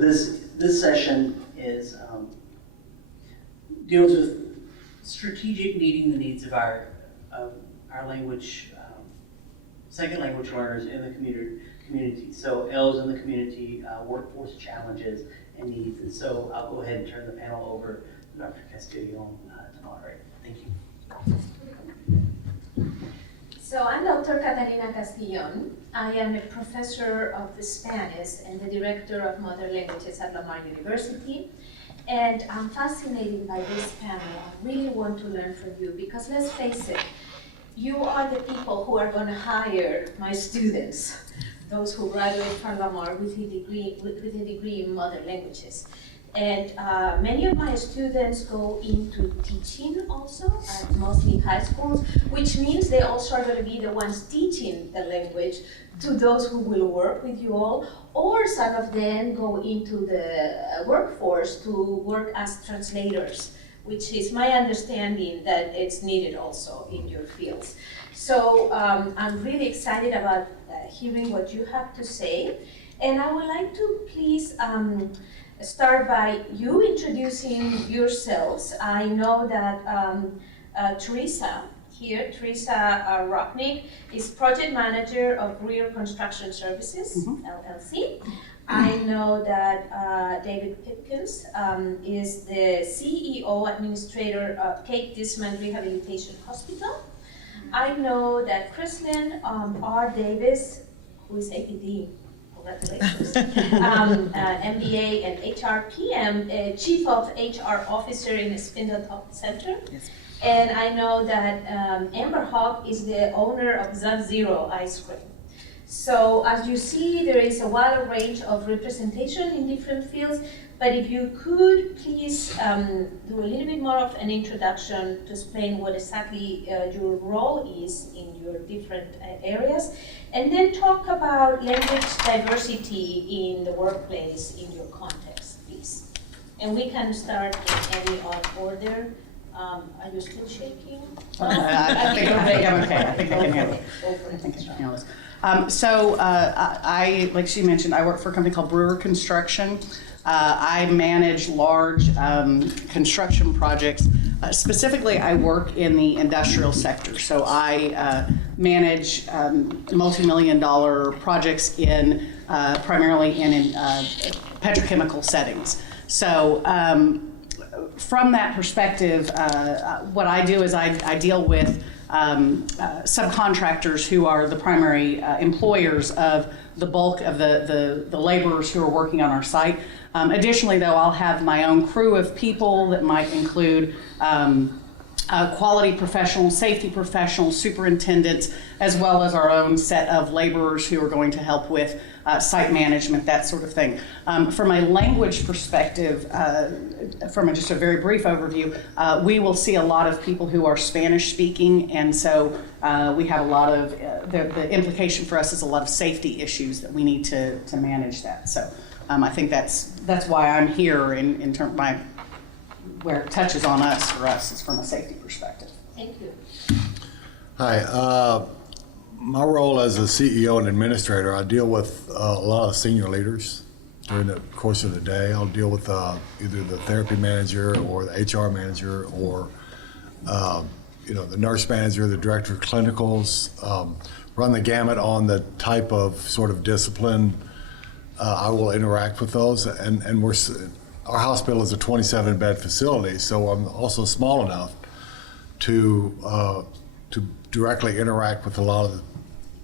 this session is deals with strategic meeting the needs of our language second language learners in the community. So L's in the community, workforce challenges and needs. And so I'll go ahead and turn the panel over to Dr. Castillo to moderate. Thank you. So I'm Dr. Catalina Castillon. I am a professor of the Spanish and the director of Mother Languages at Lamar University. And I'm fascinated by this panel. I really want to learn from you because let's face it, you are the people who are going to hire my students, those who graduate from Lamar with a degree in Mother Languages. And many of my students go into teaching also, mostly high schools, which means they also are going to be the ones teaching the language to those who will work with you all, or some of them go into the workforce to work as translators, which is my understanding that it's needed also in your fields. So I'm really excited about hearing what you have to say. And I would like to please start by you introducing yourselves. I know that Teresa here, Teresa Rocknick, is project manager of Greer Construction Services, LLC. I know that David Pipkins is the CEO administrator of Kate Disman Rehabilitation Hospital. I know that Chrislyn R. Davis, who is APD, congratulations, MBA and HRPM, Chief of HR Officer in the Spindletop Center. Yes. And I know that Amber Hawk is the owner of Zero Ice Cream. So as you see, there is a wide range of representation in different fields, but if you could please do a little bit more of an introduction to explain what exactly your role is in your different areas, and then talk about language diversity in the workplace in your context, please. And we can start in any order. Are you still shaking? I think I'm okay. I think I can handle it. I think I can handle this. I, like she mentioned, I work for a company called Brewer Construction. I manage large construction projects. Specifically, I work in the industrial sector. So I manage multi-million-dollar projects in primarily in petrochemical settings. So from that perspective, what I do is I deal with subcontractors who are the primary employers of the bulk of the laborers who are working on our site. Additionally, though, I'll have my own crew of people that might include quality professionals, safety professionals, superintendents, as well as our own set of laborers who are going to help with site management, that sort of thing. From a language perspective, from just a very brief overview, we will see a lot of people who are Spanish speaking, and so we have a lot of, the implication for us is a lot of safety issues that we need to manage that. So I think that's why I'm here in terms of where it touches on us, for us, is from a safety perspective. Thank you. Hi. My role as a CEO and administrator, I deal with a lot of senior leaders during the course of the day. I'll deal with either the therapy manager or the HR manager or the nurse manager, the director of clinicals, run the gamut on the type of sort of discipline I will interact with those. And our hospital is a 27-bed facility, so I'm also small enough to directly interact with a lot of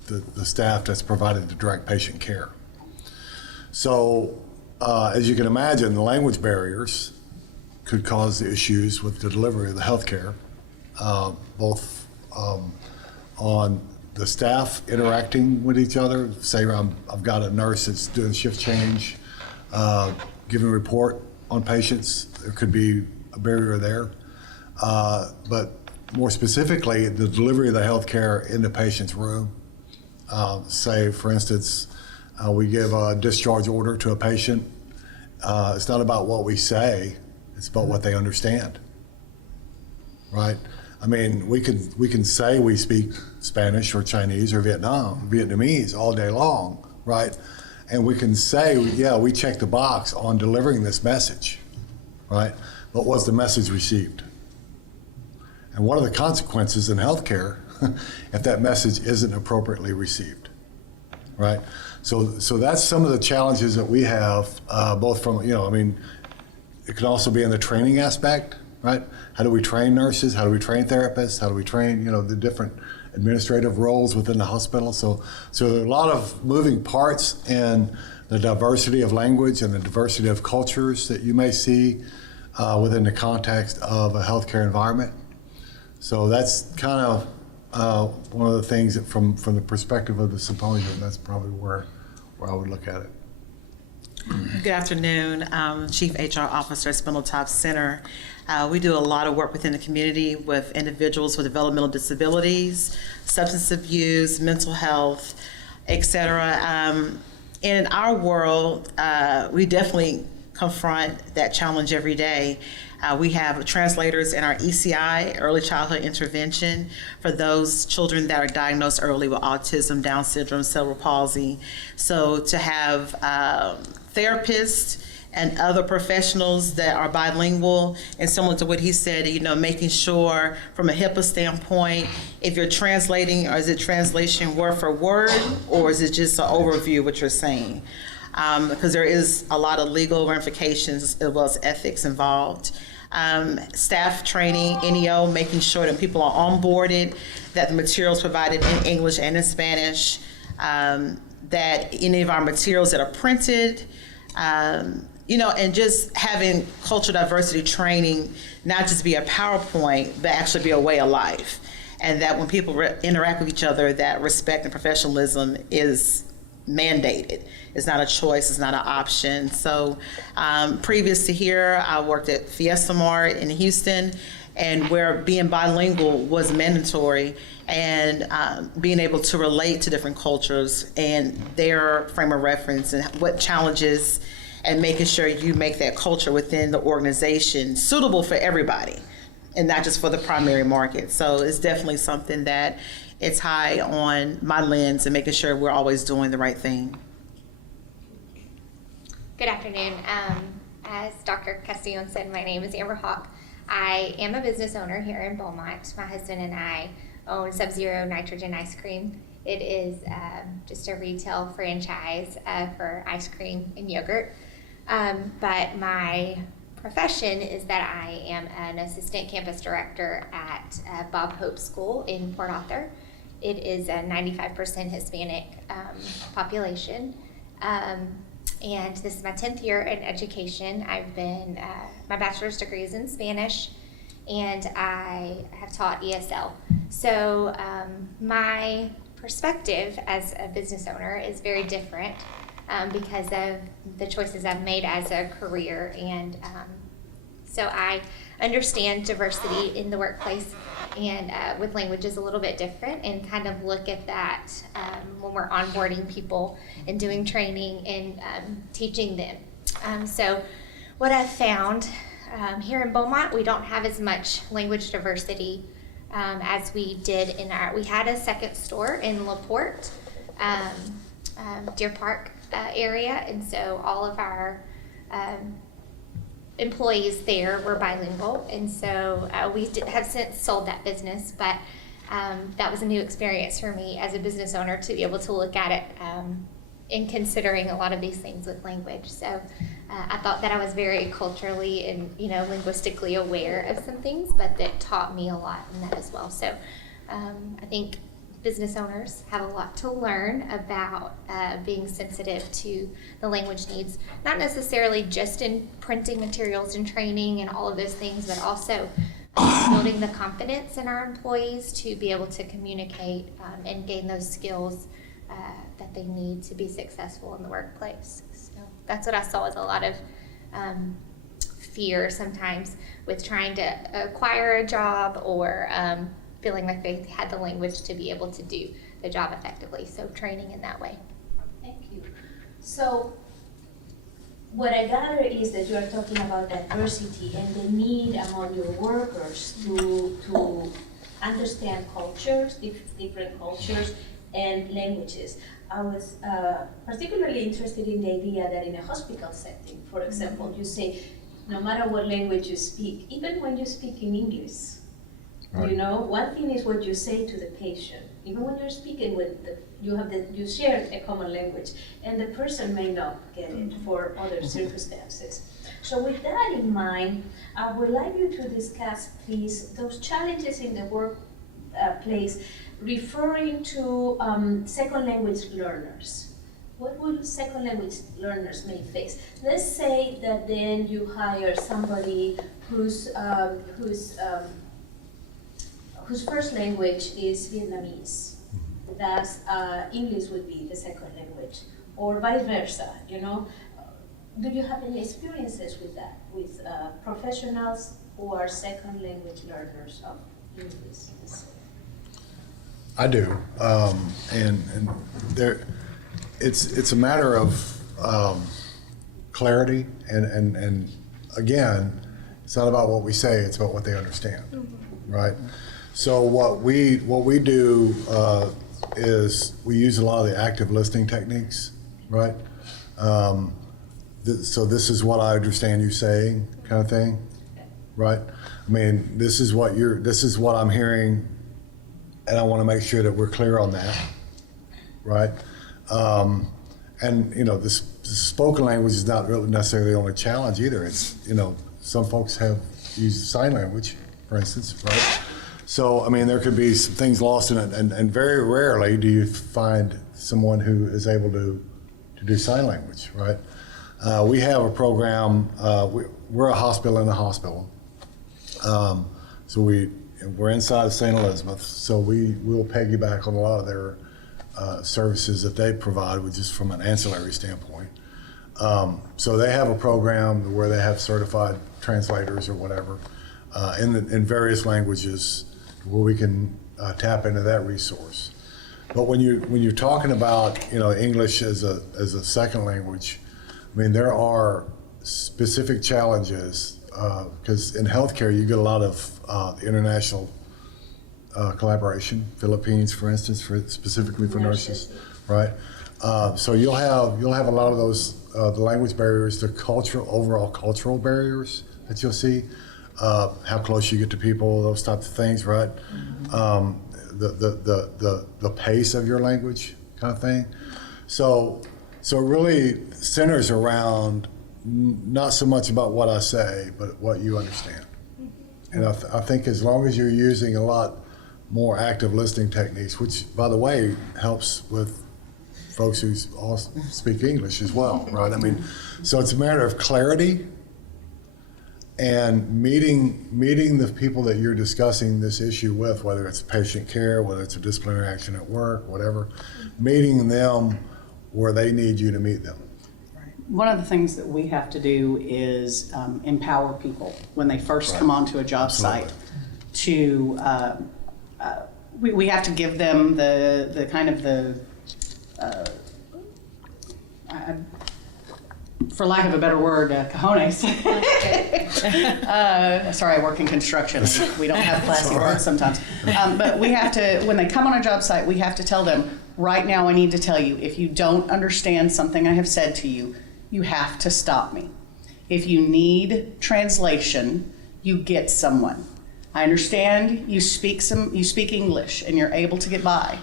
the staff that's provided the direct patient care. So as you can imagine, the language barriers could cause issues with the delivery of the healthcare, both on the staff interacting with each other. Say I've got a nurse that's doing shift change, giving a report on patients. There could be a barrier there. But more specifically, the delivery of the healthcare in the patient's room. Say, for instance, we give a discharge order to a patient. It's not about what we say, it's about what they understand, right? I mean, we can say we speak Spanish or Chinese or Vietnamese all day long, right? And we can say, yeah, we checked the box on delivering this message, right? But was the message received? And what are the consequences in healthcare if that message isn't appropriately received, right? So that's some of the challenges that we have, both from, it can also be in the training aspect, right? How do we train nurses? How do we train therapists? How do we train, the different administrative roles within the hospital? So there are a lot of moving parts in the diversity of language and the diversity of cultures that you may see within the context of a healthcare environment. So that's kind of one of the things that from the perspective of the symposium, that's probably where I would look at it. Good afternoon, Chief HR Officer at Spindletop Center. We do a lot of work within the community with individuals with developmental disabilities, substance abuse, mental health, etc. In our world, we definitely confront that challenge every day. We have translators in our ECI, early childhood intervention, for those children that are diagnosed early with autism, Down syndrome, cerebral palsy. So to have therapists and other professionals that are bilingual, and similar to what he said, making sure from a HIPAA standpoint, if you're translating, or is it translation word for word, or is it just an overview of what you're saying? Because there is a lot of legal ramifications as well as ethics involved. Staff training, NEO, making sure that people are onboarded, that the materials provided in English and in Spanish, that any of our materials that are printed, and just having cultural diversity training, not just be a PowerPoint, but actually be a way of life. And that when people interact with each other, that respect and professionalism is mandated. It's not a choice, it's not an option. So previous to here, I worked at Fiesta Mart in Houston, and where being bilingual was mandatory, and being able to relate to different cultures and their frame of reference and what challenges, and making sure you make that culture within the organization suitable for everybody and not just for the primary market. So it's definitely something that it's high on my lens and making sure we're always doing the right thing. Good afternoon. As Dr. Castillon said, my name is Amber Hawk. I am a business owner here in Beaumont. My husband and I own Sub-Zero Nitrogen Ice Cream. It is just a retail franchise for ice cream and yogurt. But my profession is that I am an assistant campus director at Bob Hope School in Port Arthur. It is a 95% Hispanic population. And this is my 10th year in education. I've been, my bachelor's degree is in Spanish, and I have taught ESL. So my perspective as a business owner is very different because of the choices I've made as a career. And so I understand diversity in the workplace and with languages a little bit different, and kind of look at that when we're onboarding people and doing training and teaching them. So what I've found here in Beaumont, we don't have as much language diversity as we did we had a second store in LaPorte, Deer Park area, and so all of our employees there were bilingual, and so we have since sold that business, but that was a new experience for me as a business owner to be able to look at it in considering a lot of these things with language. So I thought that I was very culturally and linguistically aware of some things, but that taught me a lot in that as well. So I think business owners have a lot to learn about being sensitive to the language needs, not necessarily just in printing materials and training and all of those things, but also building the confidence in our employees to be able to communicate and gain those skills that they need to be successful in the workplace. So that's what I saw, is a lot of fear sometimes with trying to acquire a job, or feeling like they had the language to be able to do the job effectively. So training in that way. Thank you. So what I gather is that you are talking about diversity and the need among your workers to understand cultures, different cultures and languages. I was particularly interested in the idea that in a hospital setting, for example, you say, no matter what language you speak, even when you speak in English, Right. you know, one thing is what you say to the patient. Even when you're speaking with you share a common language, and the person may not get it for other circumstances. So with that in mind, I would like you to discuss, please, those challenges in the workplace referring to second language learners. What will second language learners may face? Let's say that then you hire somebody whose first language is Vietnamese. Thus, English would be the second language, or vice versa, you know? Do you have any experiences with that, with professionals who are second language learners of English? I do, and there, it's a matter of clarity, and again, it's not about what we say; it's about what they understand, right? So what we do is we use a lot of the active listening techniques, right? So this is what I understand you saying, kind of thing, right? I mean, this is what I'm hearing, and I want to make sure that we're clear on that, right? And you know, this spoken language is not really necessarily the only challenge either. It's, you know, some folks have used sign language, for instance, right? So I mean, there could be some things lost in it, and very rarely do you find someone who is able to do sign language, right? We have a program. We're a hospital in a hospital, so we're inside of St. Elizabeth. So we'll piggyback on a lot of their services that they provide, which is from an ancillary standpoint. So they have a program where they have certified translators or whatever in various languages, where we can tap into that resource. But when you're talking about, you know, English as a second language, I mean, there are specific challenges because in healthcare you get a lot of international collaboration. Philippines, for instance, specifically for nurses, right? So you'll have a lot of those the language barriers, the overall cultural barriers that you'll see. How close you get to people, those types of things, right? The pace of your language, kind of thing. So it really centers around not so much about what I say, but what you understand. And I think as long as you're using a lot more active listening techniques, which, by the way, helps with folks who all speak English as well, right? I mean, so it's a matter of clarity and meeting the people that you're discussing this issue with, whether it's patient care, whether it's a disciplinary action at work, whatever, meeting them where they need you to meet them. One of the things that we have to do is empower people when they first come onto a job site to, we have to give them the kind of the, for lack of a better word, cojones. Sorry, I work in construction. We don't have classy words sometimes. But we have to, when they come on a job site, we have to tell them, right now I need to tell you, if you don't understand something I have said to you, you have to stop me. If you need translation, you get someone. I understand you speak English and you're able to get by,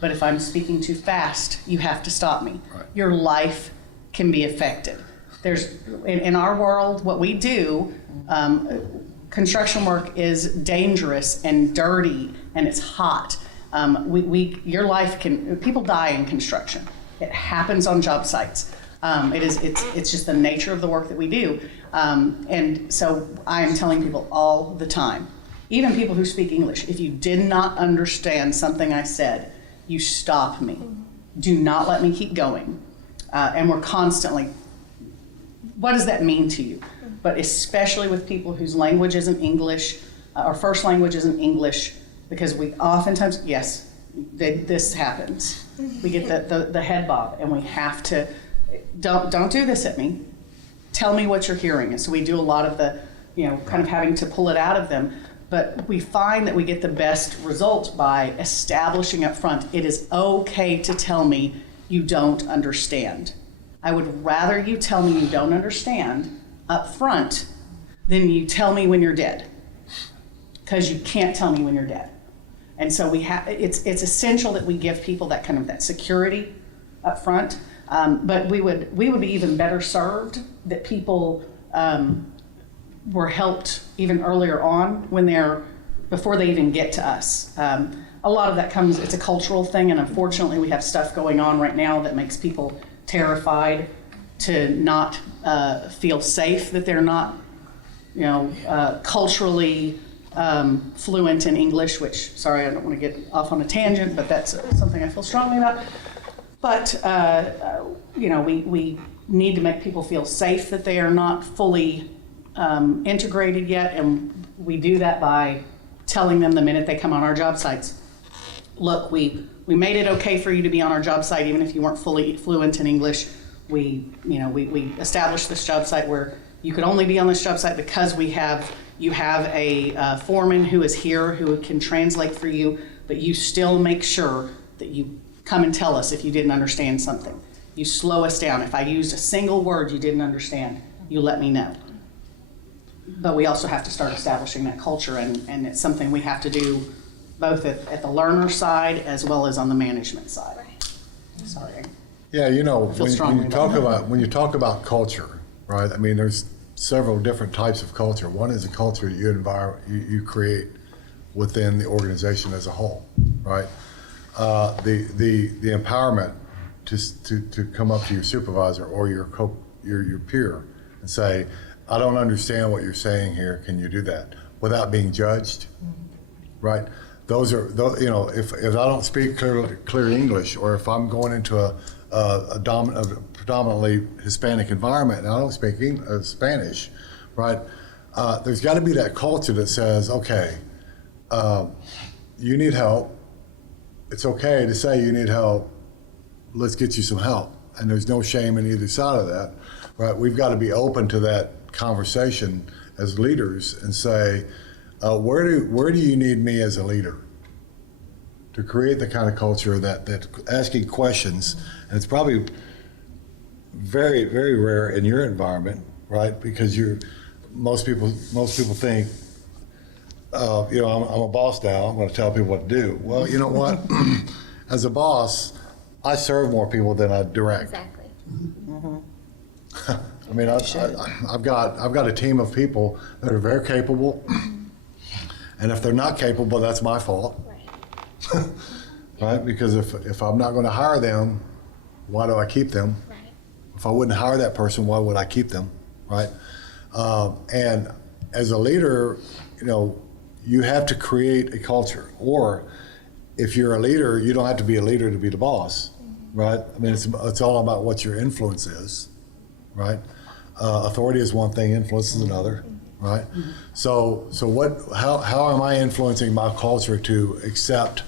but if I'm speaking too fast, you have to stop me. Right. Your life can be affected. There's in our world, what we do, construction work is dangerous and dirty and it's hot. Your life can, people die in construction. It happens on job sites. It's just the nature of the work that we do. And so I am telling people all the time, even people who speak English, if you did not understand something I said, you stop me. Do not let me keep going. And we're constantly, what does that mean to you? But especially with people whose language isn't English, or first language isn't English, because we oftentimes, yes, this happens. We get the head bob, and we have to, don't do this at me. Tell me what you're hearing. And so we do a lot of the, kind of having to pull it out of them. But we find that we get the best results by establishing up front, it is okay to tell me you don't understand. I would rather you tell me you don't understand up front than you tell me when you're dead, because you can't tell me when you're dead. And so it's essential that we give people that kind of that security up front. But we would be even better served that people were helped even earlier on before they even get to us. A lot of that it's a cultural thing, and unfortunately we have stuff going on right now that makes people terrified to not feel safe, that they're not, culturally fluent in English, which, sorry, I don't want to get off on a tangent, but that's something I feel strongly about. But, we need to make people feel safe that they are not fully integrated yet, and we do that by telling them the minute they come on our job sites, look, we made it okay for you to be on our job site even if you weren't fully fluent in English. We established this job site where you could only be on this job site because you have a foreman who is here who can translate for you, but you still make sure that you come and tell us if you didn't understand something. You slow us down. If I used a single word you didn't understand, you let me know. But we also have to start establishing that culture, and it's something we have to do both at the learner side as well as on the management side. Sorry. Yeah, feel strongly when you talk about culture, right? I mean, there's several different types of culture. One is a culture that you create within the organization as a whole, right? The empowerment to come up to your supervisor or your peer and say, I don't understand what you're saying here. Can you do that without being judged, right? Those, if I don't speak clear English, or if I'm going into a predominantly Hispanic environment and I don't speak Spanish, right? There's got to be that culture that says, okay, you need help. It's okay to say you need help. Let's get you some help. And there's no shame in either side of that, right? We've got to be open to that conversation as leaders and say, where do you need me as a leader to create the kind of culture that asking questions, and it's probably very, very rare in your environment, right? Because most people think, I'm a boss now, I'm going to tell people what to do. Well, you know what? As a boss, I serve more people than I direct. Exactly. I mean, I've got a team of people that are very capable, and if they're not capable, that's my fault, Right. right? Because if I'm not going to hire them, why do I keep them? Right. If I wouldn't hire that person, why would I keep them, right? And as a leader, you have to create a culture. Or if you're a leader, you don't have to be a leader to be the boss, right? I mean, it's all about what your influence is, right? Authority is one thing, influence is another, right? So how am I influencing my culture to accept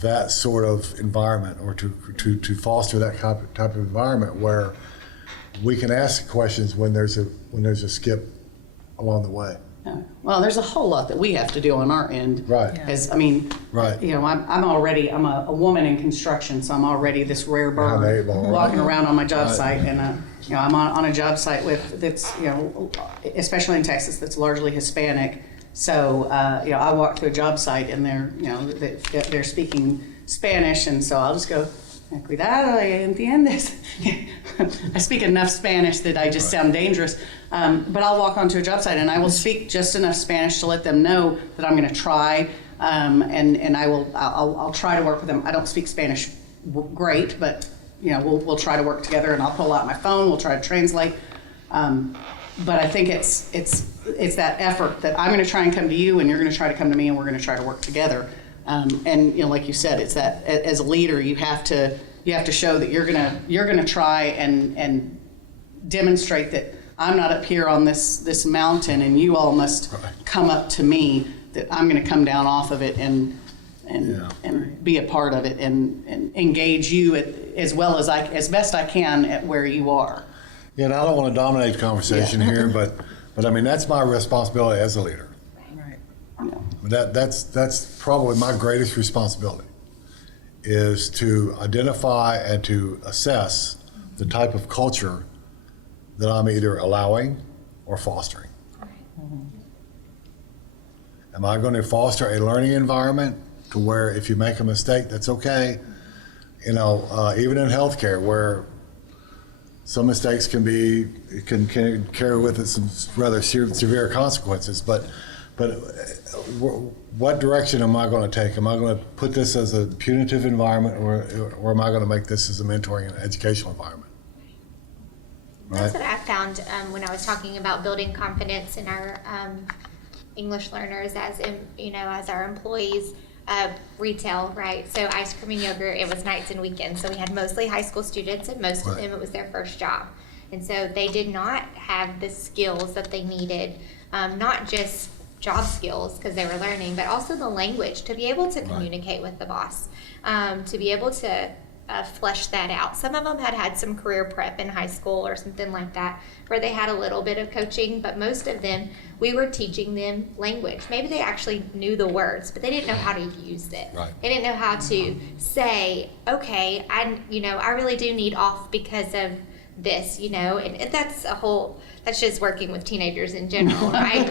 that sort of environment, or to foster that type of environment where we can ask questions when there's a skip along the way? Well, there's a whole lot that we have to do on our end. Right. Right. I'm a woman in construction, so I'm already this rare Behind the eight bird ball, right? walking around on my job Right. site, and I'm on a job site that's especially in Texas, that's largely Hispanic. So I walk to a job site and they're speaking Spanish, and so I'll just go, cuidado, entiendes? I speak enough Spanish that I just sound dangerous. But I'll walk onto a job site and I will speak just enough Spanish to let them know that I'm going to try, and I'll try to work with them. I don't speak Spanish great, but we'll try to work together, and I'll pull out my phone. We'll try to translate. But I think it's that effort that I'm going to try and come to you, and you're going to try to come to me, and we're going to try to work together. And like you said, it's that as a leader, you have to show that you're gonna try and demonstrate that I'm not up here on this mountain, and you all must come up to me. That I'm gonna come down off of it and be a part of it and engage you as best I can at where you are. Yeah, and I don't want to dominate the conversation here, but I mean, that's my responsibility as a leader. Right. That's probably my greatest responsibility is to identify and to assess the type of culture that I'm either allowing or fostering. Am I going to foster a learning environment to where if you make a mistake, that's okay? You know, even in healthcare, where some mistakes can carry with it some rather severe consequences. But what direction am I going to take? Am I going to put this as a punitive environment, or am I going to make this as a mentoring and educational environment? That's Right? what I found when I was talking about building confidence in our English learners as as our employees. Retail, right? So ice cream and yogurt, it was nights and weekends. So we had mostly high school students, and most of Right. them, it was their first job. And so they did not have the skills that they needed, not just job skills because they were learning, but also the language to be able to communicate with the boss, to be able to flesh that out. Some of them had some career prep in high school or something like that where they had a little bit of coaching, but most of them, we were teaching them language. Maybe they actually knew the words, but they didn't know how to use it. Right. They didn't know how to say, okay, I really do need off because of this, and that's just working with teenagers in general, right?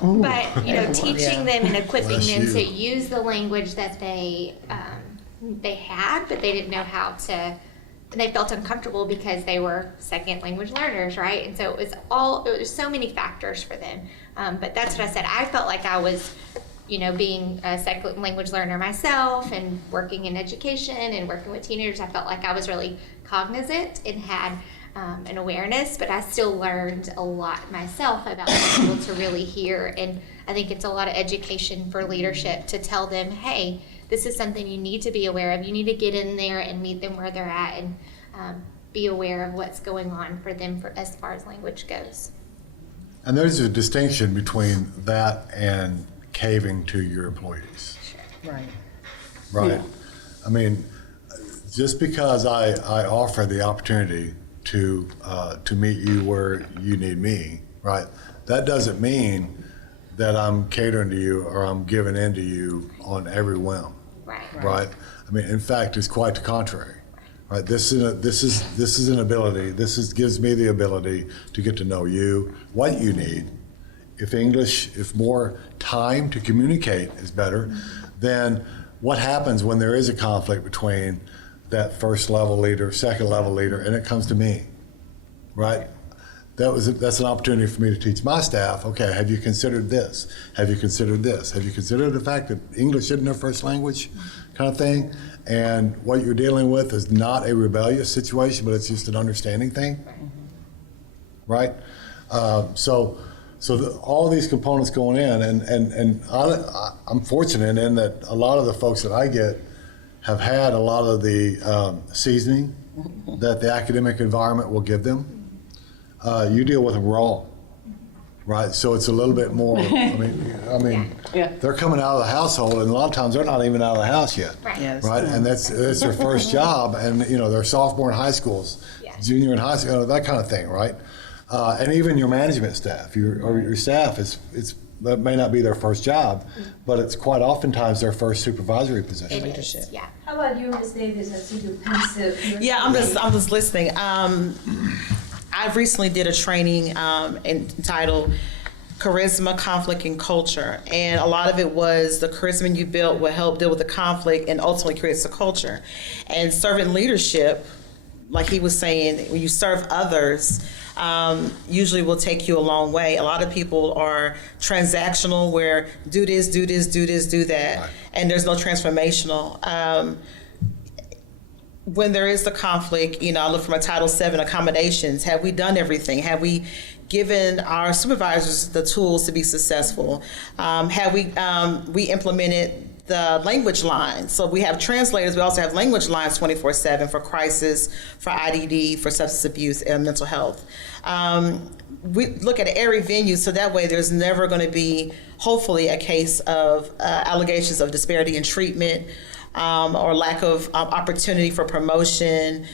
But teaching them and equipping Bless them you. to use the language that they had, but they didn't know how to, and they felt uncomfortable because they were second language learners, right? And so it was so many factors for them. But that's what I said. I felt like I was, being a second language learner myself and working in education and working with teenagers, I felt like I was really cognizant and had an awareness, but I still learned a lot myself about being able to really hear. And I think it's a lot of education for leadership to tell them, hey, this is something you need to be aware of. You need to get in there and meet them where they're at and be aware of what's going on for them as far as language goes. And there's a distinction between that and caving to your employees. Right. Right. Yeah. I mean, just because I offer the opportunity to meet you where you need me, right? That doesn't mean that I'm catering to you or I'm giving in to you on every whim, Right. right? I mean, in fact, it's quite the contrary, right? This is an ability. Gives me the ability to get to know you, what you need. If more time to communicate is better, then what happens when there is a conflict between that first level leader, second level leader, and it comes to me, right? That's an opportunity for me to teach my staff, okay, have you considered this? Have you considered this? Have you considered the fact that English isn't their first language kind of thing? And what you're dealing with is not a rebellious situation, but it's just an understanding thing, right? So all these components going in, and I'm fortunate in that a lot of the folks that I get have had a lot of the seasoning that the academic environment will give them. You deal with them raw, right? So it's a little bit more, I mean, Yeah. they're coming out of the household, and a lot of times they're not even out of the house yet. Right. Yes. Right, and that's their first job, and they're sophomore in high schools, Yeah. junior in high school, that kind of thing, right? And even your management staff, your staff that may not be their first job, but it's quite oftentimes their first supervisory position. It Leadership. is, yeah. How about you, Ms. Davis? I see you pensive. Yeah, I'm just listening. I recently did a training entitled Charisma, Conflict, and Culture. And a lot of it was the charisma you built will help deal with the conflict and ultimately creates a culture. And servant leadership, like he was saying, when you serve others, usually will take you a long way. A lot of people are transactional where do this, do this, do this, do that. Right. And there's no transformational. When there is the conflict, I look for my Title VII accommodations. Have we done everything? Have we given our supervisors the tools to be successful? Have we implemented the language lines? So we have translators. We also have language lines 24/7 for crisis, for IDD, for substance abuse and mental health. We look at every venue so that way there's never going to be, hopefully, a case of allegations of disparity in treatment. or lack of opportunity for promotion.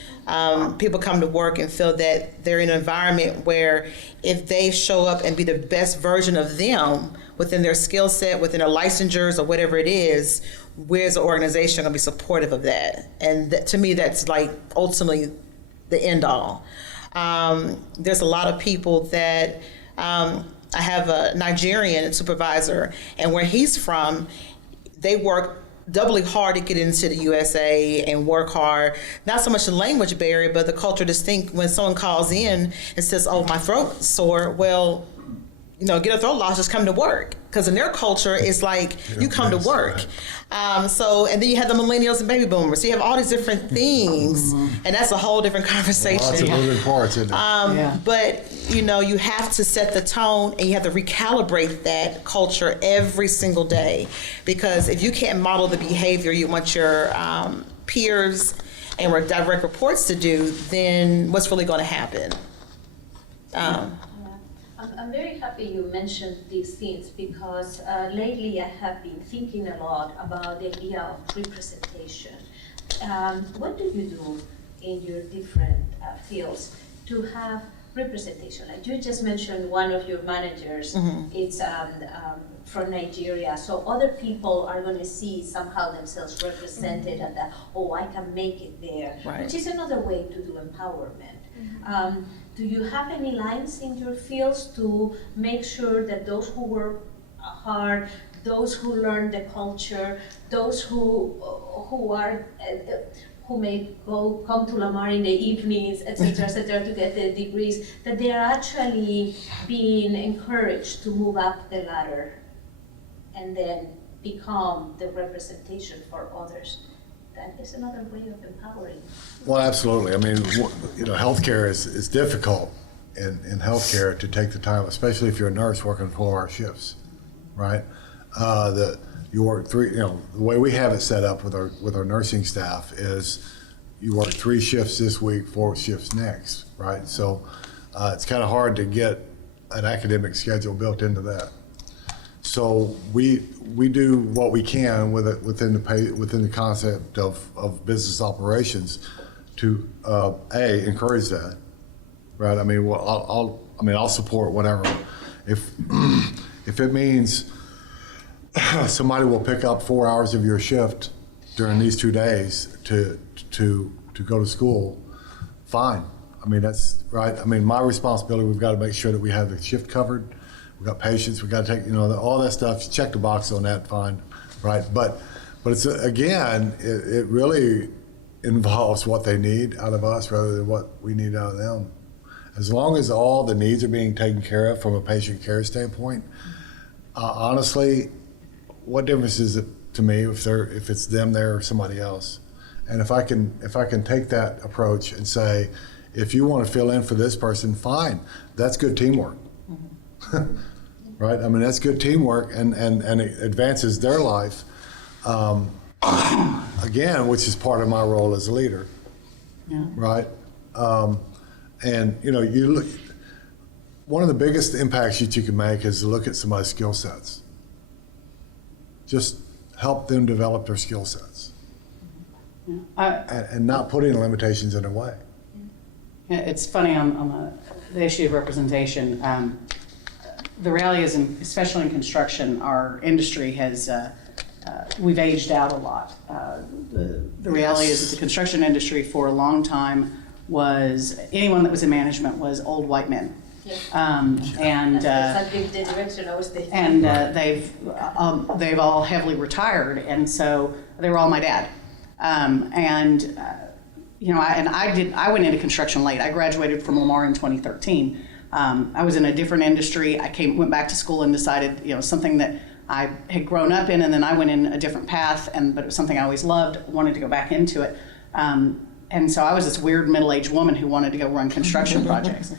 People come to work and feel that they're in an environment where if they show up and be the best version of them within their skill set, within their licensures or whatever it is, we as an organization are going to be supportive of that. And that, to me, that's like ultimately the end all. There's a lot of people that I have a Nigerian supervisor, and where he's from, they work doubly hard to get into the USA and work hard. Not so much the language barrier, but the culture distinct. When someone calls in and says, "Oh, my throat's sore," well, get a throat loss, just come to work. Because in their culture, it's like you come to work. And then you have the millennials and baby boomers. So you have all these different things, and that's a whole different conversation. Lots of moving parts, isn't it? But you have to set the tone, and you have to recalibrate that culture every single day, because if you can't model the behavior you want your peers and direct reports to do, then what's really going to happen? I'm very happy you mentioned these things because lately I have been thinking a lot about the idea of representation. What do you do in your different fields to have representation? Like you just mentioned, one of your managers, it's from Nigeria, so other people are going to see somehow themselves represented and that, oh, I can make it there, which is another way to do empowerment. Do you have any lines in your fields to make sure that those who work hard, those who learn the culture, those who may come to Lamar in the evenings, etc., to get the degrees, that they are actually being encouraged to move up the ladder and then become the representation for others? That is another way of empowering. Well, absolutely. I mean, healthcare is difficult in healthcare to take the time, especially if you're a nurse working 4-hour shifts, right? You work the way we have it set up with our nursing staff is you work 3 shifts this week, 4 shifts next, right? So it's kind of hard to get an academic schedule built into that. So we do what we can with it within the concept of business operations to encourage that, right? I mean, I'll support whatever. If it means somebody will pick up 4 hours of your shift during these 2 days to go to school, fine. I mean, that's right. I mean, my responsibility. We've got to make sure that we have the shift covered. We've got patients, we've got to take, all that stuff, check the box on that, fine, right? But it's, again, it really involves what they need out of us rather than what we need out of them. As long as all the needs are being taken care of from a patient care standpoint, honestly, what difference is it to me if it's them there or somebody else? And if I can take that approach and say, if you want to fill in for this person, fine, that's good teamwork. Right? I mean, that's good teamwork and it advances their life, again, which is part of my role as a leader. Yeah. Right? And, you look, one of the biggest impacts that you can make is to look at somebody's skill sets. Just help them develop their skill sets. Yeah. And not putting limitations in their way. Yeah, it's funny on the issue of representation. The reality is, especially in construction, our industry has, we've aged out a lot. The reality is that the construction industry for a long time was, anyone that was in management was old white men. And that's the direction I was thinking. And they've all heavily retired, and so they were all my dad. I went into construction late. I graduated from Lamar in 2013. I was in a different industry. Went back to school and decided, something that I had grown up in, and then I went in a different path, but it was something I always loved, wanted to go back into it. And so I was this weird middle-aged woman who wanted to go run construction projects.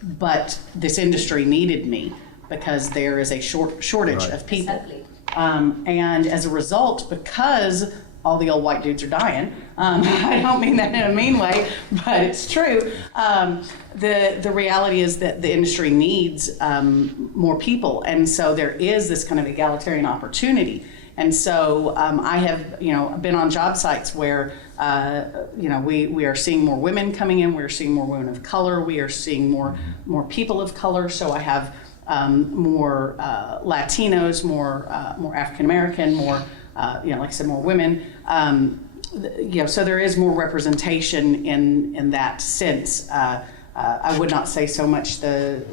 But this industry needed me because there is a shortage of people. Exactly. And as a result, because all the old white dudes are dying, I don't mean that in a mean way, but it's true. The reality is that the industry needs more people. And so there is this kind of egalitarian opportunity. And so I have, been on job sites where, we are seeing more women coming in, we're seeing more women of color, we are seeing more people of color. So I have more Latinos, more African American, more, like I said, more women. So there is more representation in that sense. I would not say so much the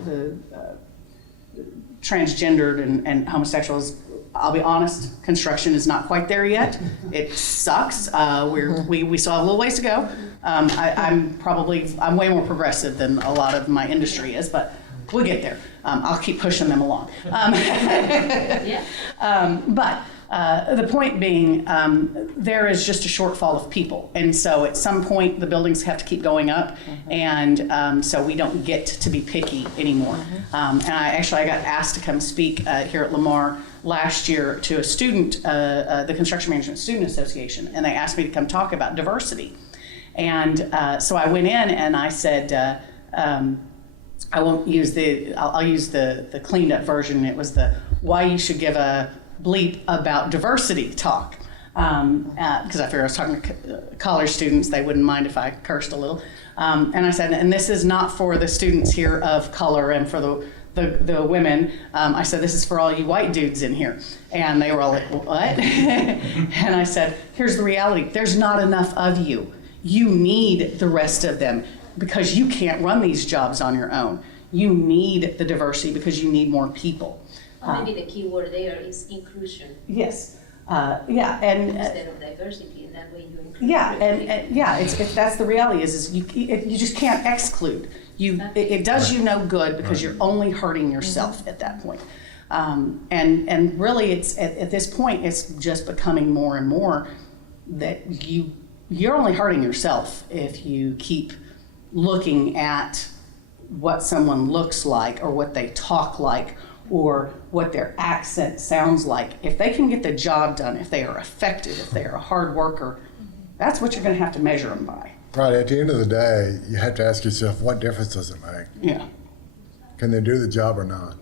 transgendered and homosexuals. I'll be honest, construction is not quite there yet. It sucks. We still have a little ways to go. I'm way more progressive than a lot of my industry is, but we'll get there. I'll keep pushing them along. But the point being, there is just a shortfall of people. And so at some point, the buildings have to keep going up. And so we don't get to be picky anymore. And I got asked to come speak here at Lamar last year to a student, the Construction Management Student Association. And they asked me to come talk about diversity. And so I went in and I said, I won't use I'll use the cleaned up version. It was the why you should give a bleep about diversity talk. Because I figured I was talking to college students, they wouldn't mind if I cursed a little. And I said, and this is not for the students here of color and for the women. I said, this is for all you white dudes in here. And they were all like, what? And I said, here's the reality. There's not enough of you. You need the rest of them because you can't run these jobs on your own. You need the diversity because you need more people. Maybe the key word there is inclusion. Yes. Yeah. And instead of diversity, in that way you include. yeah. And yeah, that's the reality is you just can't exclude. It does you no good because you're only hurting yourself at that point. And really it's at this point, it's just becoming more and more that you're only hurting yourself if you keep looking at what someone looks like or what they talk like or what their accent sounds like. If they can get the job done, if they are effective, if they are a hard worker, that's what you're going to have to measure them by. Right, at the end of the day, you have to ask yourself, what difference does it make? Yeah. Can they do the job or not?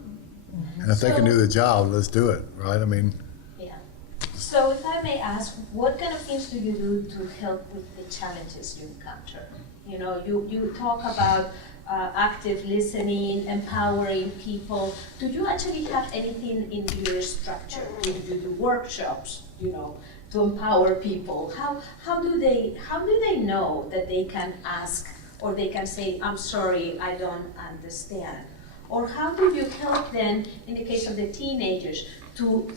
And if they can do the job, let's do it, right? I mean, Yeah. So if I may ask, what kind of things do you do to help with the challenges you encounter? You talk about active listening, empowering people. Do you actually have anything in your structure? Do you do workshops, to empower people? How do they know that they can ask or they can say, I'm sorry, I don't understand? Or how do you help them, in the case of the teenagers, to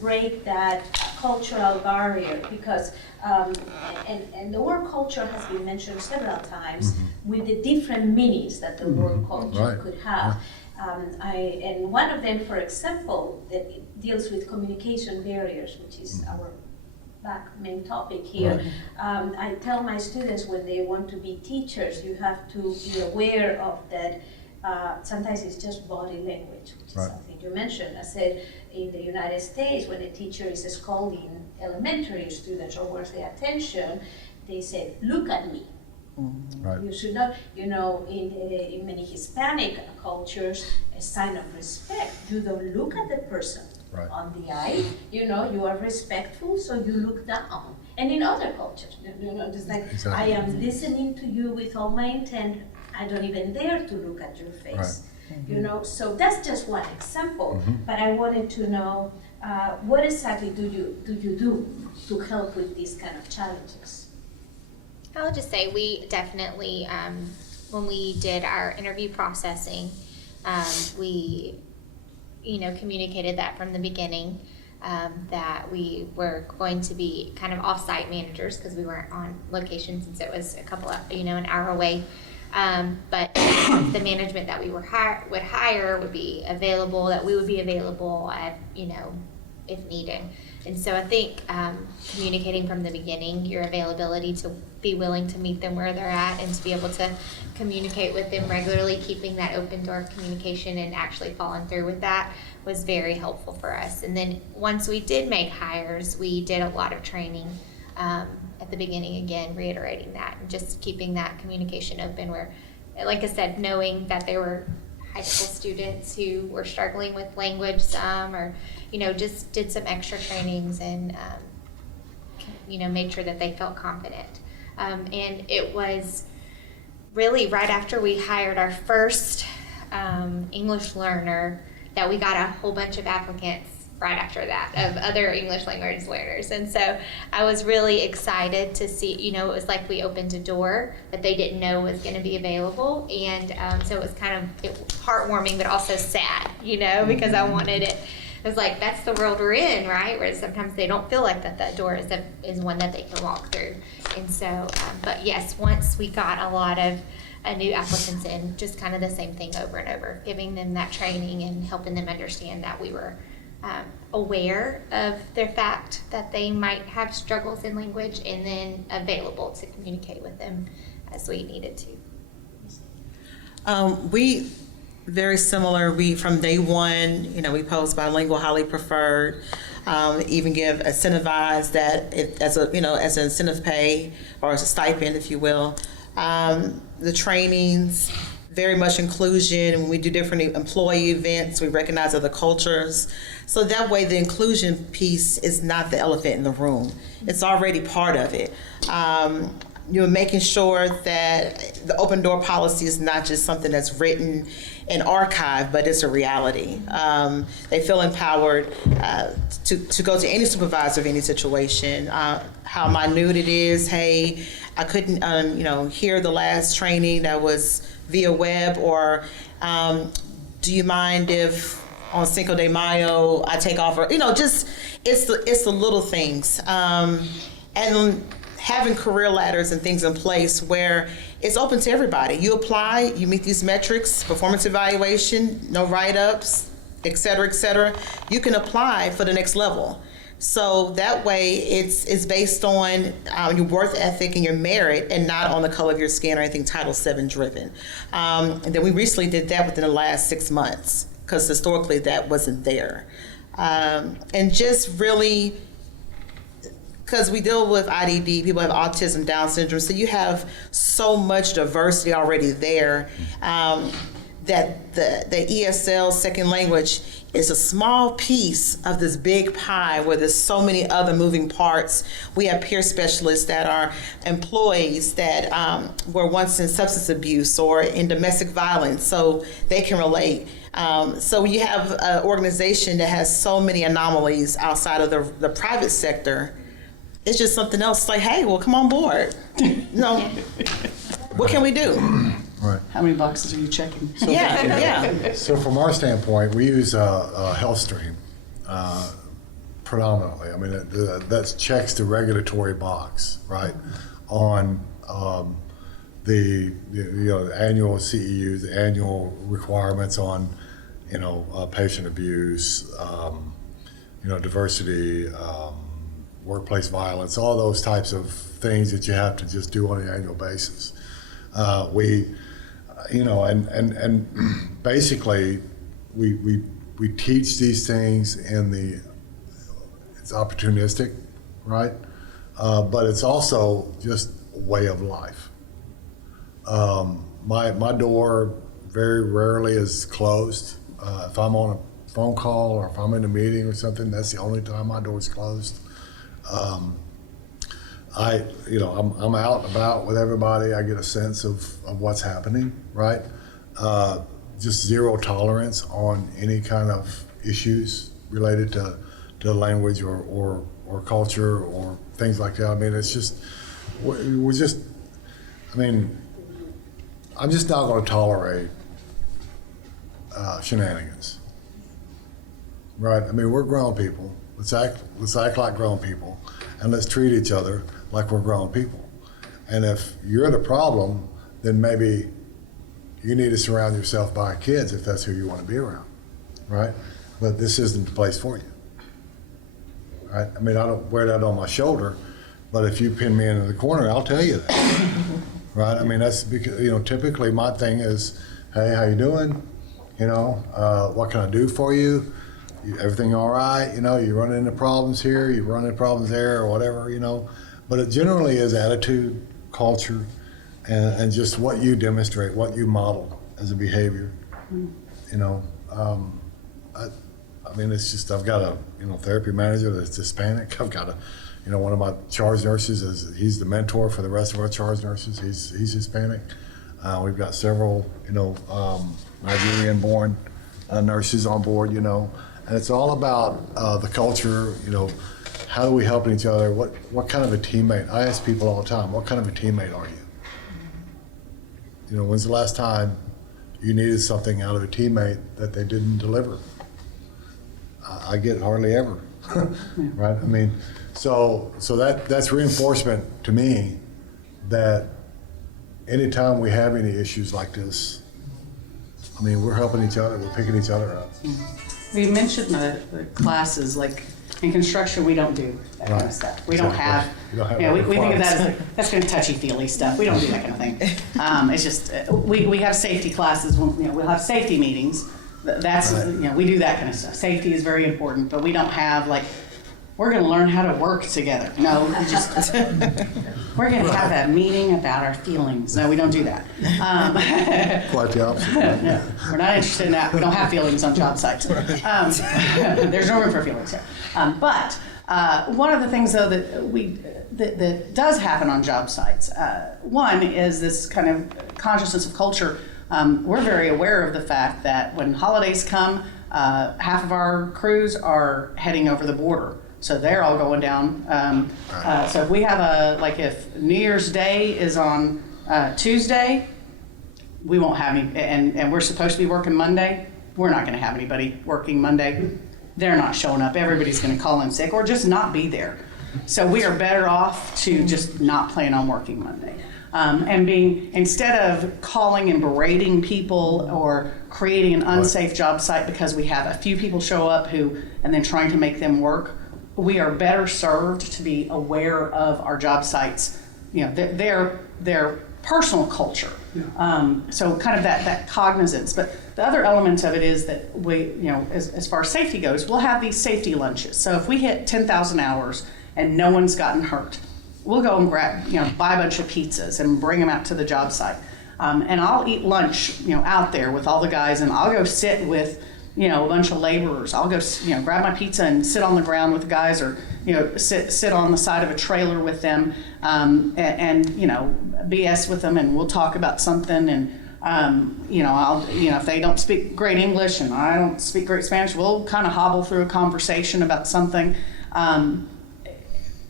break that cultural barrier? Because, and the word culture has been mentioned several times with the different meanings that the word culture could have. And one of them, for example, that deals with communication barriers, which is our main topic here. I tell my students when they want to be teachers, you have to be aware of that. Sometimes it's just body language, which is something you mentioned. I said in the United States, when a teacher is scolding elementary students or wants their attention, they say, look at me. right. You should not, in many Hispanic cultures, a sign of respect, you don't look at the person on the eye, you are respectful, so you look down. And in other cultures, just like, I am listening to you with all my intent, I don't even dare to look at your face. So that's just one example. But I wanted to know what exactly do you do to help with these kind of challenges? I'll just say we definitely, when we did our interview processing, we, communicated that from the beginning, that we were going to be kind of off-site managers because we weren't on location since it was a couple of, an hour away. But the management that we would hire would be available, that we would be available at, if needed. And so I think communicating from the beginning your availability to be willing to meet them where they're at and to be able to communicate with them regularly, keeping that open door of communication and actually following through with that was very helpful for us. And then once we did make hires, we did a lot of training at the beginning, again, reiterating that and just keeping that communication open where, like I said, knowing that they were high school students who were struggling with language some, or, just did some extra trainings and, made sure that they felt confident. And it was really right after we hired our first English learner that we got a whole bunch of applicants right after that of other English language learners. And so I was really excited to see, it was like we opened a door that they didn't know was going to be available. And so it was kind of heartwarming, but also sad, because I wanted it. It was like, that's the world we're in, right? Where sometimes they don't feel like that door is one that they can walk through. And so, but yes, once we got a lot of new applicants in, just kind of the same thing over and over, giving them that training and helping them understand that we were aware of their fact that they might have struggles in language, and then available to communicate with them as we needed to. We, very similar, from day one, we post bilingual, highly preferred, even give incentivize that as an incentive pay or as a stipend, if you will. The trainings, very much inclusion. When we do different employee events, we recognize other cultures. So that way the inclusion piece is not the elephant in the room. It's already part of it. You're making sure that the open door policy is not just something that's written and archived, but it's a reality. They feel empowered to go to any supervisor of any situation. How minute it is. Hey, I couldn't, hear the last training that was via web, or do you mind if on Cinco de Mayo I take off, or just it's the little things, and having career ladders and things in place where it's open to everybody. You apply, you meet these metrics, performance evaluation, no write-ups, et cetera, you can apply for the next level. So that way it's based on your worth ethic and your merit, and not on the color of your skin or anything Title VII driven. And then we recently did that within the last 6 months, because historically that wasn't there. And just really, because we deal with IDD, people have autism, Down syndrome, so you have so much diversity already there, that the ESL second language is a small piece of this big pie where there's so many other moving parts. We have peer specialists that are employees that were once in substance abuse or in domestic violence, so they can relate. So you have an organization that has so many anomalies outside of the private sector. It's just something else, like, hey, well, come on board. What can we do? Right. How many boxes are you checking? Yeah. So from our standpoint, we use HealthStream predominantly. I mean, that checks the regulatory box, right, on the annual CEUs, the annual requirements on, patient abuse, diversity, workplace violence, all those types of things that you have to just do on an annual basis. And basically we teach these things it's opportunistic, right? But it's also just a way of life. My door very rarely is closed. If I'm on a phone call or if I'm in a meeting or something, that's the only time my door's closed. I'm out and about with everybody. I get a sense of what's happening, right? Just zero tolerance on any kind of issues related to language or culture or things like that. I mean, it's just, I'm just not going to tolerate shenanigans, right? I mean, we're grown people. Let's act like grown people, and let's treat each other like we're grown people. And if you're the problem, then maybe you need to surround yourself by kids if that's who you want to be around, right? But this isn't the place for you, right? I mean, I don't wear that on my shoulder, but if you pin me into the corner, I'll tell you that, right? I mean, that's because, typically my thing is, hey, how you doing? What can I do for you? Everything all right? You run into problems here, you run into problems there, or whatever, But it generally is attitude, culture, and just what you demonstrate, what you model as a behavior. you know, I mean, it's just, I've got a, you know, therapy manager that's Hispanic. I've got a, you know, one of my charge nurses he's the mentor for the rest of our charge nurses. He's Hispanic. We've got several, you know, Nigerian-born nurses on board, you know, and it's all about the culture, you know, how do we help each other? What kind of a teammate? I ask people all the time, what kind of a teammate are you? You know, when's the last time you needed something out of a teammate that they didn't deliver? I get hardly ever, right? I mean, so that's reinforcement to me that anytime we have any issues like this, I mean, we're helping each other, we're picking each other up. We mentioned the classes, like in construction, we don't do that kind of Right. stuff. We don't have, You don't have you know, that we think of that as requirement. like, that's kind of touchy-feely stuff. We don't do that kind of thing. It's just, we have safety classes, you know, we'll have safety meetings. That's, Right. you know, we do that kind of stuff. Safety is very important, but we don't have like, we're gonna learn how to work together. No, we just, we're gonna have a meeting about our feelings. No, we don't do that. Quite the opposite. No, we're not interested in that. We don't have feelings on job sites. There's no room for feelings here. But one of the things, though, that does happen on job sites, one is this kind of consciousness of culture. We're very aware of the fact that when holidays come, half of our crews are heading over the border. So they're all going down. So if we have if New Year's Day is on Tuesday, we won't have any, and we're supposed to be working Monday, we're not gonna have anybody working Monday. They're not showing up, everybody's gonna call in sick or just not be there. So we are better off to just not plan on working Monday. Instead of calling and berating people or creating an unsafe job site because we have a few people show up and then trying to make them work, we are better served to be aware of our job sites, you know, their personal culture. So kind of that cognizance. But the other element of it is that we, you know, as far as safety goes, we'll have these safety lunches. So if we hit 10,000 hours and no one's gotten hurt, we'll go and grab, you know, buy a bunch of pizzas and bring them out to the job site. And I'll eat lunch, you know, out there with all the guys, and I'll go sit with, you know, a bunch of laborers. I'll go, you know, grab my pizza and sit on the ground with the guys, or, you know, sit on the side of a trailer with them, and you know, BS with them, and we'll talk about something. And you know, if they don't speak great English and I don't speak great Spanish, we'll kind of hobble through a conversation about something.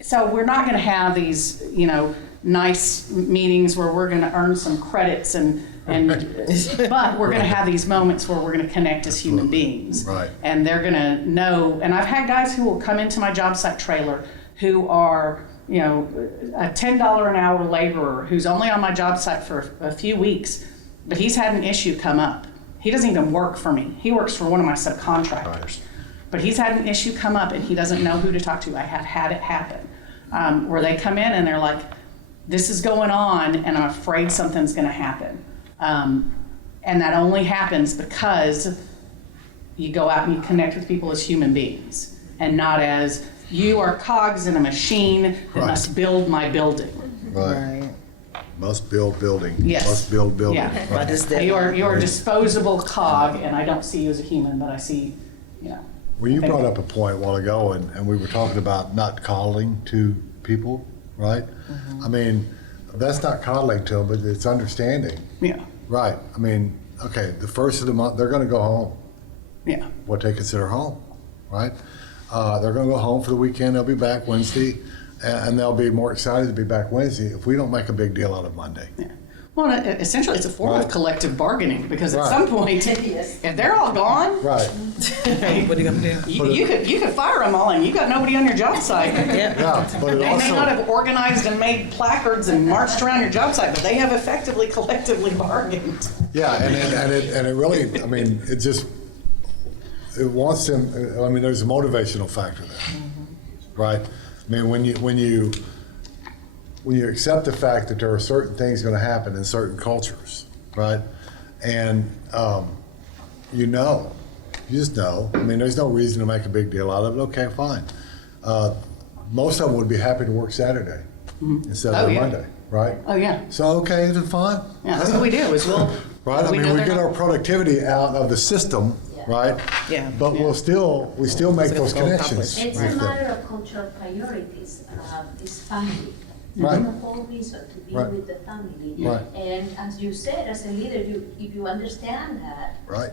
So we're not going to have these, you know, nice meetings where we're going to earn some credits but we're going to have these moments where we're going to connect as human beings. Right. And they're going to know, and I've had guys who will come into my job site trailer who are, you know, a $10 an hour laborer who's only on my job site for a few weeks, but he's had an issue come up. He doesn't even work for me. He works for one of my subcontractors. Right. But he's had an issue come up and he doesn't know who to talk to. I have had it happen. Where they come in and they're like, this is going on and I'm afraid something's going to happen. And that only happens because you go out and you connect with people as human beings and not as you are cogs in a machine that Right. must build my building. Right. Must build building. Yes. Must build building. Yeah. But it's You're a disposable cog, and I don't see you as a human, but I see, you know. Well, you Okay. brought up a point a while ago, and we were talking about not coddling to people, right? I mean, that's not coddling to them, but it's understanding. Yeah, Right. I mean, okay, the first of the month, they're going to go home, yeah. what they consider home, right? They're going to go home for the weekend. They'll be back Wednesday, and they'll be more excited to be back Wednesday if we don't make a big deal out of Monday. Yeah. Well, essentially, it's a form Right. of collective bargaining because at Right. some point, Yes. if they're all gone, Right. What are you gonna do? you could fire them all, and you got nobody on your job site. Yeah, but it They may not also, have organized and made placards and marched around your job site, but they have effectively collectively bargained. yeah, and it really, I mean, it wants them, I mean, there's a motivational factor there, right? I mean, when you accept the fact that there are certain things going to happen in certain cultures, right? And you just know. I mean, there's no reason to make a big deal out of it. Okay, fine. Most of them would be happy to work Saturday instead Oh, of yeah. Monday, right? Oh, yeah. So, okay, then fine. Yeah, that's what we do, is Right? I We mean, know we they're get not- our productivity out of the system, right? Yeah. But we still make those Goal connections. accomplished. It's with a them. matter of cultural priorities, is family. Right. That's the whole reason to be Right. with the family. Right. And as you said, as a leader, if you understand that, Right.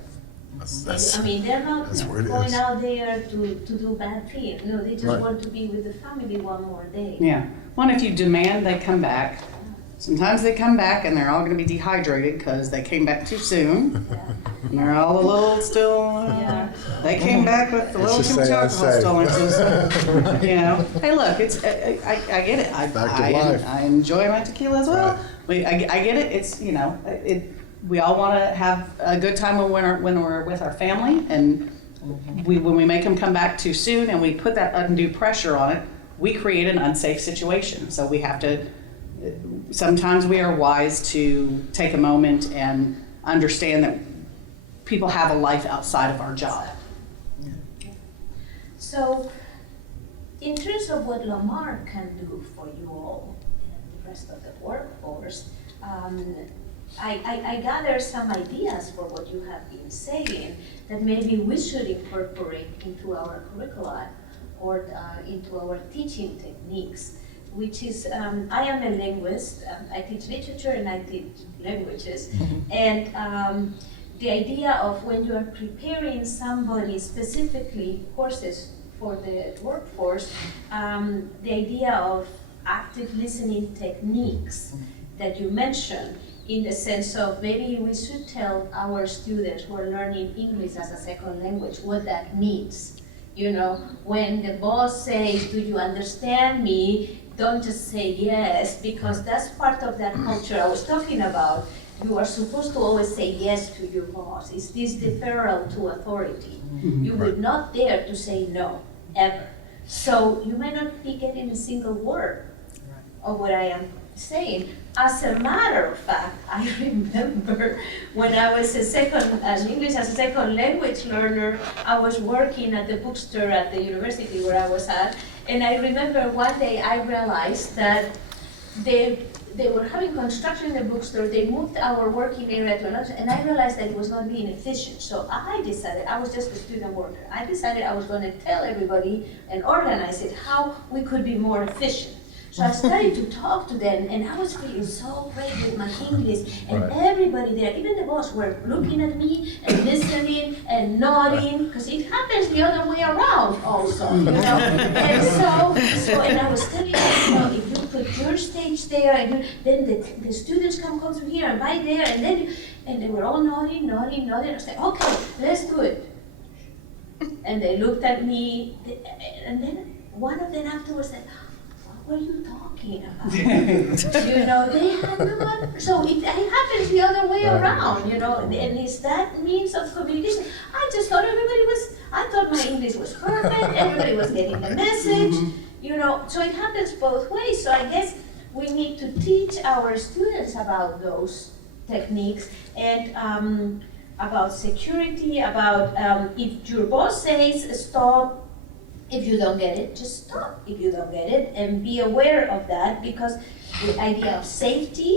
That's, I mean, they're not that's where it going is. out there to do bad things. No, they just Right. want to be with the family one more day. Yeah. Well, and if you demand they come back, sometimes they come back and they're all going to be dehydrated because they came back too soon. Yeah. And they're all a little still. Yeah. They came back with a little just too much say alcohol unsafe. still into them. You know. Hey, look, it's I get it. Back to life. I enjoy my tequila as well. Right. I get it. It's we all want to have a good time when we're with our family, and when we make them come back too soon and we put that undue pressure on it, we create an unsafe situation. So we have to. Sometimes we are wise to take a moment and understand that people have a life outside of our job. So, in terms of what Lamar can do for you all and the rest of the workforce, I gather some ideas for what you have been saying that maybe we should incorporate into our curricula or into our teaching techniques, which is, I am a linguist, I teach literature and I teach languages, and the idea of when you are preparing somebody specifically courses for the workforce, the idea of active listening techniques that you mentioned, in the sense of maybe we should tell our students who are learning English as a second language what that means. You know, when the boss says, "Do you understand me?" don't just say yes, because that's part of that culture I was talking about. You are supposed to always say yes to your boss. It's this deferral to authority. You will not dare to say no, ever. So you might not be getting a single word of what I am saying. As a matter of fact, I remember when I was an English as a second language learner, I was working at the bookstore at the university where I was at, and I remember one day I realized that they were having construction in the bookstore. They moved our working area to another, and I realized that it was not being efficient. So I decided, I was just a student worker, I decided I was going to tell everybody and organize it how we could be more efficient. So I started to talk to them, and I was feeling so great with my English, and Right. everybody there, even the boss, were looking at me and listening and nodding, because it happens the other way around also, you know. And I was telling them, you know, if you put your stage there, then the students come through here and by there, and they were all nodding. I said, okay, let's do it. And they looked at me, and then one of them afterwards said, "What are you talking about?" You know, they had no one. So it happens the other way around, you know, and it's that means of communication. I just thought I thought my English was perfect, everybody was getting the message, you know, so it happens both ways. So I guess we need to teach our students about those techniques and about security, about if your boss says stop, if you don't get it, just stop if you don't get it, and be aware of that, because the idea of safety,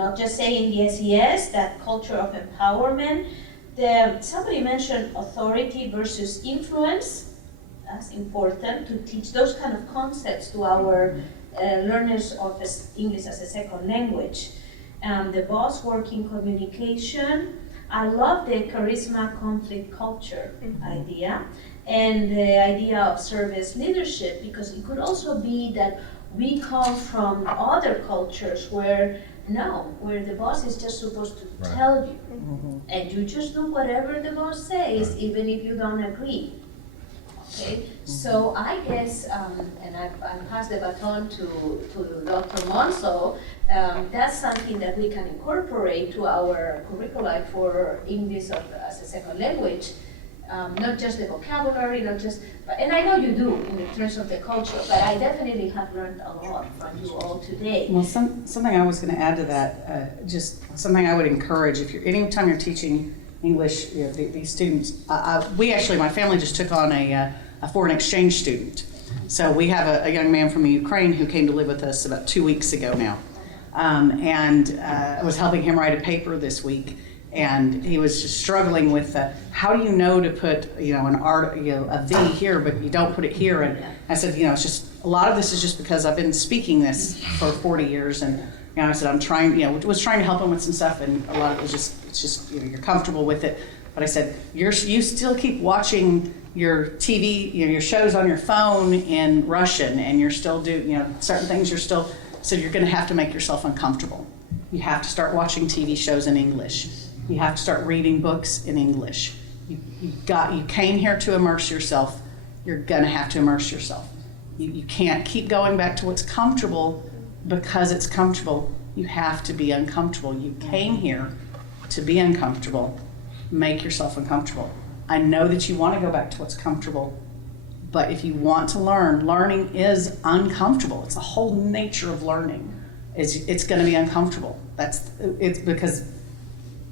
not just saying yes, that culture of empowerment. Somebody mentioned authority versus influence. That's important to teach those kind of concepts to our learners of English as a second language. The boss working communication. I love the charisma conflict culture idea. And the idea of service leadership, because it could also be that we come from other cultures where the boss is just supposed to Right. tell you, and you just do whatever the boss says, even if you don't agree. Okay, so I guess, and I pass the baton to Dr. Monso, that's something that we can incorporate to our curricula for English as a second language. Not just the vocabulary, and I know you do in terms of the culture, but I definitely have learned a lot from you all today. Well, something I was going to add to that, just something I would encourage, anytime you're teaching English, these students, my family just took on a foreign exchange student. So we have a young man from Ukraine who came to live with us about 2 weeks ago now. and I was helping him write a paper this week, and he was just struggling with how do you know to put a V here, but you don't put it here. And I said, it's just a lot of this is just because I've been speaking this for 40 years, and I said I'm trying, was trying to help him with some stuff, and a lot of it was it's just you're comfortable with it. But I said you still keep watching your TV, your shows on your phone in Russian, and you're still certain things so you're going to have to make yourself uncomfortable. You have to start watching TV shows in English. You have to start reading books in English. You came here to immerse yourself. You're going to have to immerse yourself. You can't keep going back to what's comfortable because it's comfortable. You have to be uncomfortable. You came here to be uncomfortable. Make yourself uncomfortable. I know that you want to go back to what's comfortable, but if you want to learn, learning is uncomfortable. It's the whole nature of learning. It's going to be uncomfortable. It's because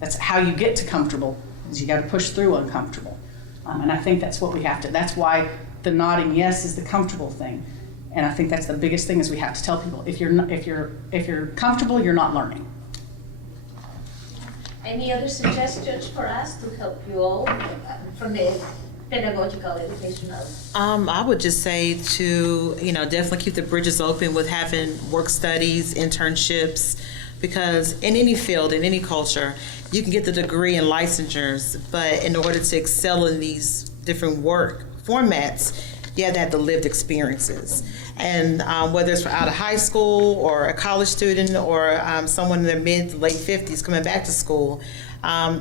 that's how you get to comfortable, is you got to push through uncomfortable. And I think that's what we have to, that's why the nodding yes is the comfortable thing. And I think that's the biggest thing is we have to tell people, if you're comfortable, you're not learning. Any other suggestions for us to help you all from the pedagogical educational? I would just say to, definitely keep the bridges open with having work studies, internships, because in any field, in any culture, you can get the degree and licensures, but in order to excel in these different work formats, you have to have the lived experiences. And whether it's out of high school or a college student or someone in their mid to late 50s coming back to school,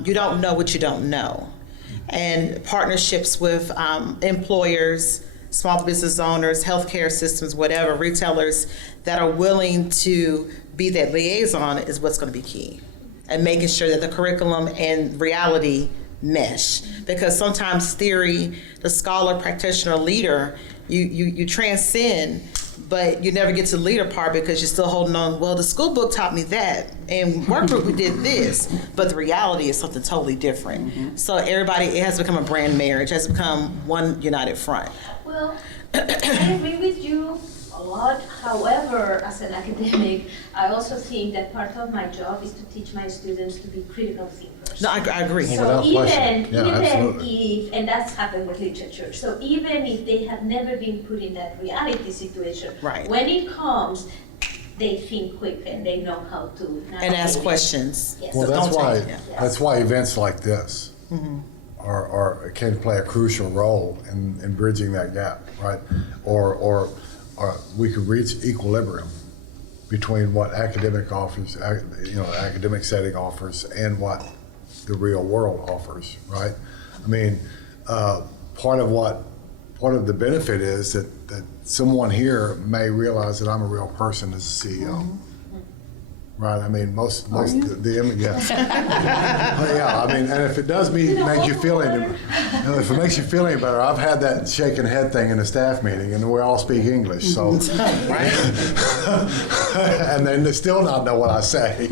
you don't know what you don't know. And partnerships with employers, small business owners, healthcare systems, whatever, retailers that are willing to be that liaison is what's going to be key. And making sure that the curriculum and reality mesh. Because sometimes theory, the scholar, practitioner, leader, you transcend, but you never get to the leader part because you're still holding on, well, the school book taught me that, and work group we did this, but the reality is something totally different. Mm-hmm. So everybody, it has become a brand marriage, it has become one united front. Well, I agree with you a lot. However, as an academic, I also think that part of my job is to teach my students to be critical thinkers. No, I agree. So Without question. Yeah, even absolutely. if, and that's happened with literature, so even if they have never been put in that reality situation, Right. when it comes, they think quick and they know how to And ask navigate it. questions. Yes. Well, So that's don't why, take it. that's why events like this can play a crucial role in bridging that gap, right? Or we could reach equilibrium between what academic offers, academic setting offers and what the real world offers, right? I mean, part of the benefit is that someone here may realize that I'm a real person as a CEO. Right, I mean, most yes. Yeah, I mean, and if it does make you feel if it makes you feel any better, I've had that shaking head thing in a staff meeting, and we all speak English, so and then they still not know what I say.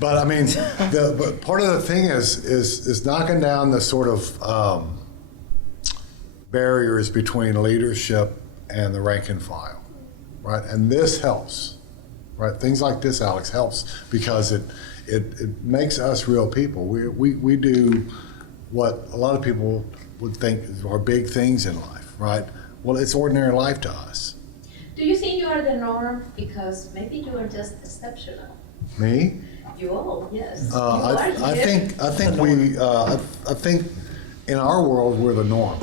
But I mean, but part of the thing is knocking down the sort of barriers between leadership and the rank and file, right? And this helps. Right, things like this, Alex, helps because it makes us real people. We do what a lot of people would think are big things in life, right? Well, it's ordinary life to us. Do you think you are the norm? Because maybe you are just exceptional. Me? You all, yes. I think in our world we're the norm,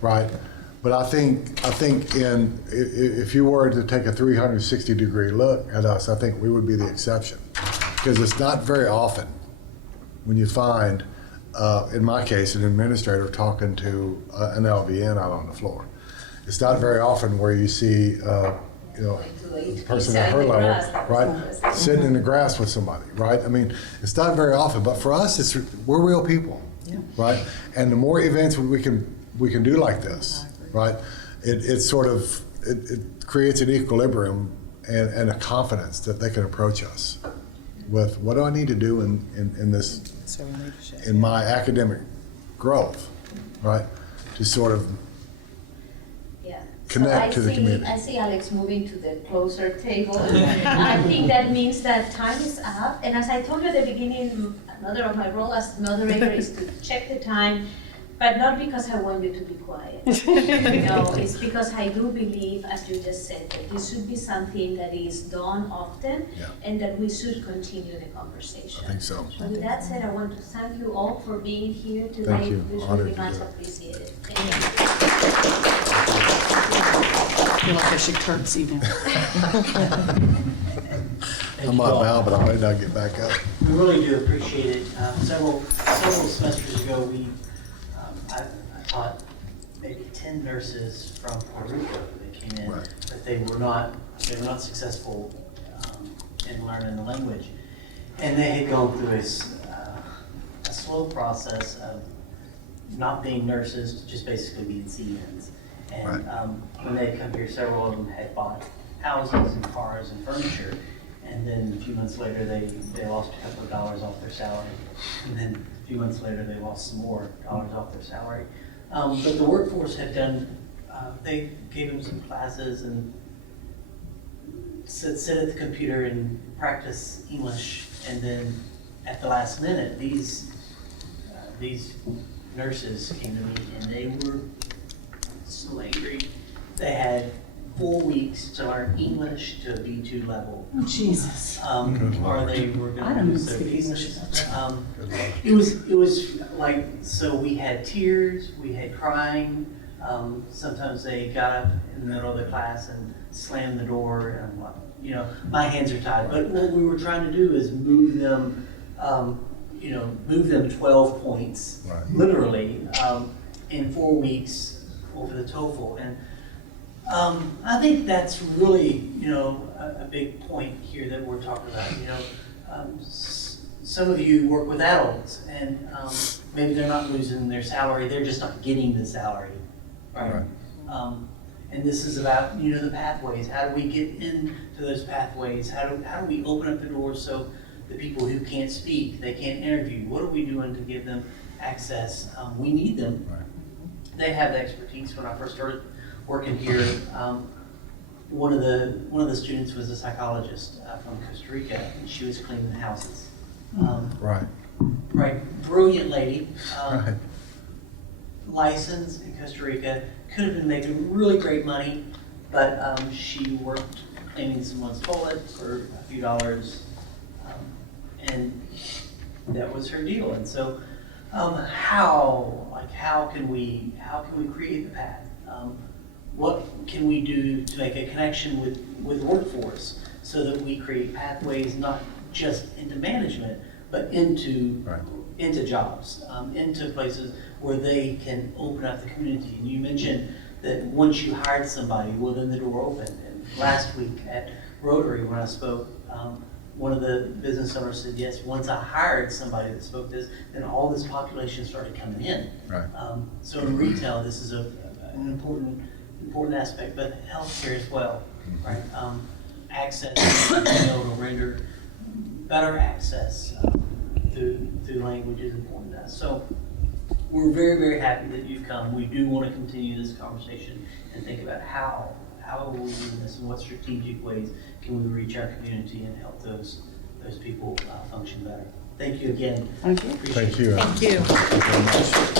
right? But I think if you were to take a 360-degree look at us, I think we would be the exception. Because it's not very often when you find, in my case, an administrator talking to an LVN out on the floor. It's not very often where you see, a person at her level, right, sitting in the grass with somebody, right? I mean, it's not very often, but for us, we're real people, right? And the more events we can do like this, right? It creates an equilibrium and a confidence that they can approach us with what do I need to do in this, in my academic growth, right? To sort of connect to the community. I see Alex moving to the closer table. I think that means that time is up. And as I told you at the beginning, another of my role as moderator is to check the time, but not because I want you to be quiet. No, it's because I do believe, as you just said, that this should be something that is done often Yeah. and that we should continue the conversation. I think so. So with that said, I want to thank you all for being here today. Thank you. It's Honored really to much do it. appreciated. Thank you. I feel like I should curtsy now. I might bow, but I may not get back up. We really do appreciate it. Several semesters ago, I taught maybe 10 nurses from Puerto Rico that came in, Right. but they were not successful in learning the language. And they had gone through a slow process of not being nurses, to just basically being CNs. And when they had come here, several of them had bought houses and cars and furniture. And then a few months later, they lost a couple of dollars off their salary. And then a few months later, they lost some more dollars off their salary. But the workforce had done, they gave them some classes and sit at the computer and practice English. And then at the last minute, these nurses came to me and they were so angry. They had 4 weeks to learn English to a B2 level. Oh, Jesus. Or they were I gonna don't lose even their speak visas. English. It was like, so we had tears, we had crying. Sometimes they got up in the middle of the class and slammed the door, and I'm like, my hands are tied. But what we were trying to do is move them, move them 12 points, Right. literally, in 4 weeks over the TOEFL. And I think that's really, a big point here that we're talking about. Some of you work with adults, and maybe they're not losing their salary; they're just not getting the salary, right? And this is about the pathways. How do we get into those pathways? How do we open up the doors so the people who can't speak, they can't interview? What are we doing to give them access? We need them. Right. They have the expertise. When I first started working here, one of the students was a psychologist from Costa Rica, and she was cleaning the houses. Right. Right, brilliant lady, Right. licensed in Costa Rica, could have been making really great money, but she worked cleaning someone's toilet for a few dollars, and that was her deal. And so, how can we create the path? What can we do to make a connection with the workforce so that we create pathways not just into management, but into jobs, into places where they can open up the community? And you mentioned that once you hired somebody, well, then the door opened. And last week at Rotary, when I spoke, one of the business owners said, yes, once I hired somebody that spoke this, then all this population started coming in. Right. So in retail, this is an important aspect, but healthcare as well, right? Access, being able to render better access through language is important to us. So we're very, very happy that you've come. We do want to continue this conversation and think about how will we do this and what strategic ways can we reach our community and help those people function better. Thank you again. Thank you. Appreciate Thank it. you. Thank you. Thank you very much.